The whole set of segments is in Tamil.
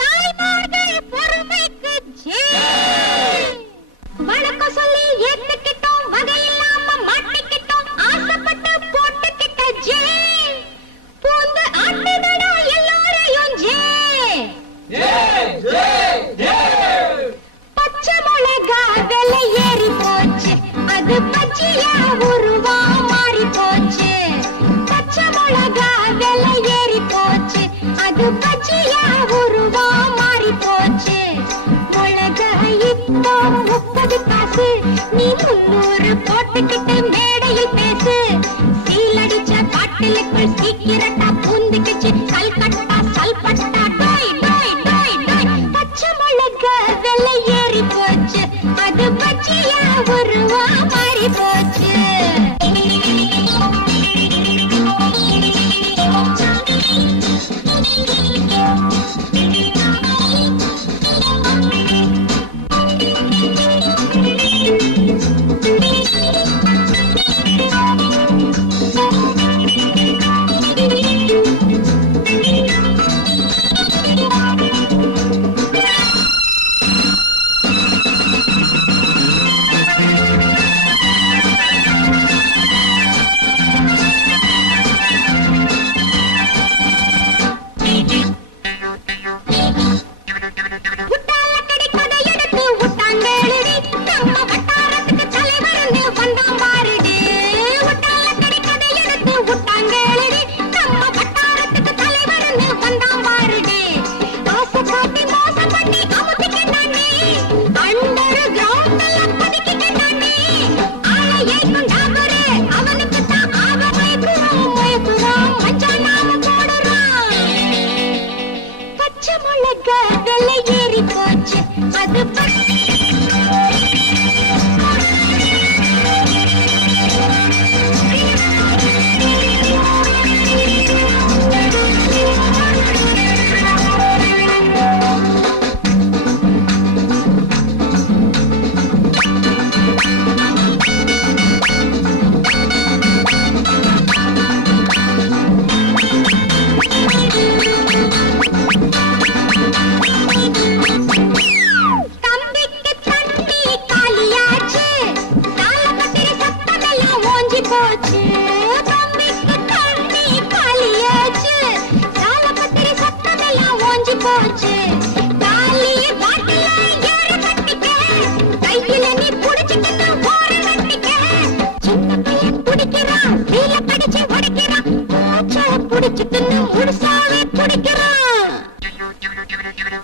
தாய்மார்கள் பொறுமைக்கு வணக்கம் சொல்லி ஏத்துக்கிட்டோம், வகையில்லாம மாட்டிக்கிட்டோம், ஆசைப்பட்டு போட்டுக்கிட்ட பூந்து ஆட்டுதடா எல்லாரையும் பச்சை மிளகா விலை ஏறி போச்சு, அது பச்சையா உருவா மாறி போச்சு. பச்சை மிளகா விலை ஏறி போச்சு, அது பச்சையா உருவா மாறி போச்சு. மிளகா இப்போ 30 காசு, நீ 300 போட்டுக்கிட்டு மேடையில் பேசு. சீலடிச்ச பாட்டிலுக்குள் சீக்கிரட்டா பூந்துக்கிச்சு, கல்கட்டா சல்பட்டா டோய் டோய் டோய் டோய். பச்சை மிளகா விலை ஏறி போச்சு, அது பச்சையா உருவா மாறி போச்சு.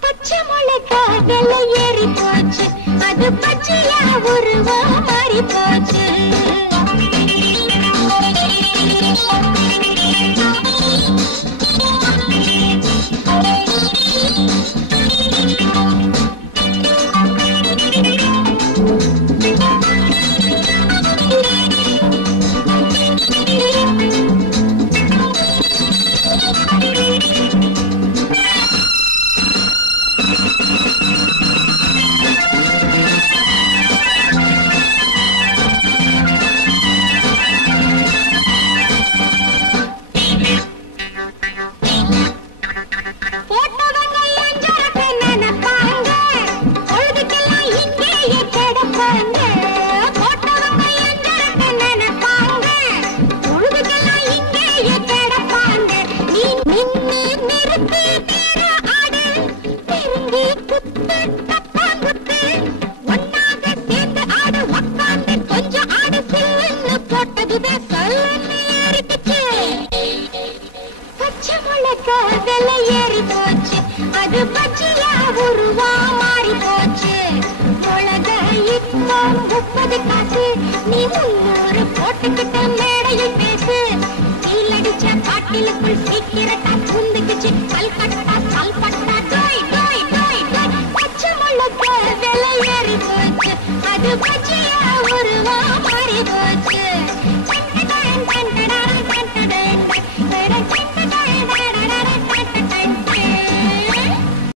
பச்சை மிளகா விலை ஏறி போச்சு, அது பச்சையா உருவா மாறி போச்சு. போட்டவங்க எஞ்சரத்தை நினைப்பாங்க, பொழுதுக்கெல்லாம் இங்கேயே கிடப்பாங்க.